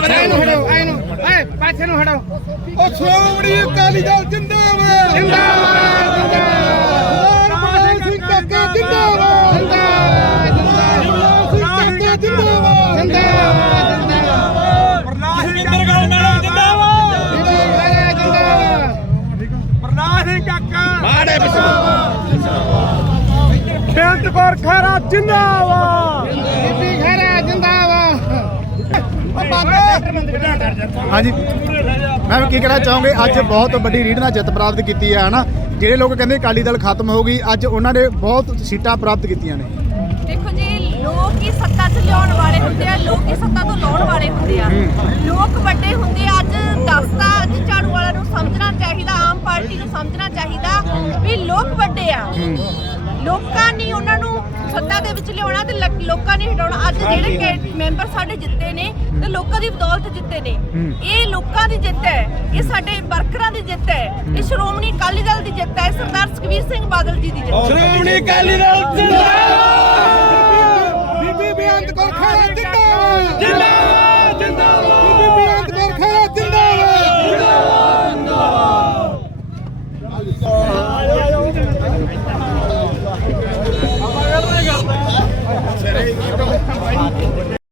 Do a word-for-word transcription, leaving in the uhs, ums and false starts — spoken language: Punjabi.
ਪਾਸੇ ਨੂੰ ਹਟੋ। ਉਹ ਸ਼੍ਰੋਮਣੀ ਅਕਾਲੀ ਦਲ ਜਿੰਦਾਬਾਦ ਜਿੰਦਾਬਾਦ ਜਿੰਦਾਬਾਦ ਸਿੰਘ ਕਾਕਾ ਜਿੰਦਾਬਾਦ ਜਿੰਦਾਬਾਦ ਸਿੰਘ ਕਾਕਾ ਜਿੰਦਾਬਾਦ ਜਿੰਦਾਬਾਦ ਪ੍ਰਨਾਸ਼ ਸਿੰਘ ਮੈਡਮ ਜਿੰਦਾਬਾਦ ਜਿੰਦਾਬਾਦ ਪ੍ਰਨਾਸ਼ ਸਿੰਘ ਕਾਕਾ ਮਾੜੇ ਬੇਅੰਤ ਕੌਰ ਖਹਿਰਾ ਜਿੰਦਾਬਾਦ ਬੀਬੀ ਖਹਿਰਾ ਜਿੰਦਾਬਾਦ। ਹਾਂਜੀ ਮੈਂ ਕੀ ਕਹਿਣਾ ਚਾਹੂੰਗੇ, ਅੱਜ ਬਹੁਤ ਵੱਡੀ ਰੀਡ ਨਾਲ ਜਿੱਤ ਪ੍ਰਾਪਤ ਕੀਤੀ ਹੈ ਹਨਾ। ਜਿਹੜੇ ਲੋਕ ਕਹਿੰਦੇ ਅਕਾਲੀ ਦਲ ਖਤਮ ਹੋ ਗਈ, ਅੱਜ ਉਹਨਾਂ ਨੇ ਬਹੁਤ ਸੀਟਾਂ ਪ੍ਰਾਪਤ ਕੀਤੀਆਂ ਨੇ। ਦੇਖੋ ਜੀ, ਲੋਕ ਹੀ ਸੱਤਾ 'ਚ ਲਿਆਉਣ ਵਾਲੇ ਹੁੰਦੇ ਆ, ਲੋਕ ਹੀ ਸੱਤਾ ਤੋਂ ਲਾਉਣ ਵਾਲੇ ਹੁੰਦੇ ਆ। ਲੋਕ ਵੱਡੇ ਹੁੰਦੇ ਆ। ਅੱਜ ਦੱਸਦਾ ਅੱਜ ਝਾੜੂ ਵਾਲਿਆਂ ਨੂੰ ਸਮਝਣਾ ਚਾਹੀਦਾ, ਆਮ ਪਾਰਟੀ ਨੂੰ ਸਮਝਣਾ ਚਾਹੀਦਾ ਵੀ ਲੋਕ ਵੱਡੇ ਆ। ਲੋਕਾਂ ਨੇ ਉਹਨਾਂ ਨੂੰ ਸੱਤਾ ਦੇ ਵਿੱਚ ਲਿਆਉਣਾ ਤੇ ਲੋਕਾਂ ਨੇ ਹਟਾਉਣਾ। ਅੱਜ ਜਿਹੜੇ ਮੈਂਬਰ ਸਾਡੇ ਜਿੱਤੇ ਨੇ ਤੇ ਲੋਕਾਂ ਦੀ ਬਦੌਲਤ ਜਿੱਤੇ ਨੇ। ਇਹ ਲੋਕਾਂ ਦੀ ਜਿੱਤ ਹੈ, ਇਹ ਸਾਡੇ ਵਰਕਰਾਂ ਦੀ ਜਿੱਤ ਹੈ, ਇਹ ਸ਼੍ਰੋਮਣੀ ਅਕਾਲੀ ਦਲ ਦੀ ਜਿੱਤ ਹੈ, ਸਰਦਾਰ ਸੁਖਬੀਰ ਸਿੰਘ ਬਾਦਲ ਜੀ ਦੀ ਜਿੱਤ ਹੈ। ਸ਼੍ਰੋਮਣੀ ਅਕਾਲੀ ਦਲ ਜਿੰਦਾਬਾਦ।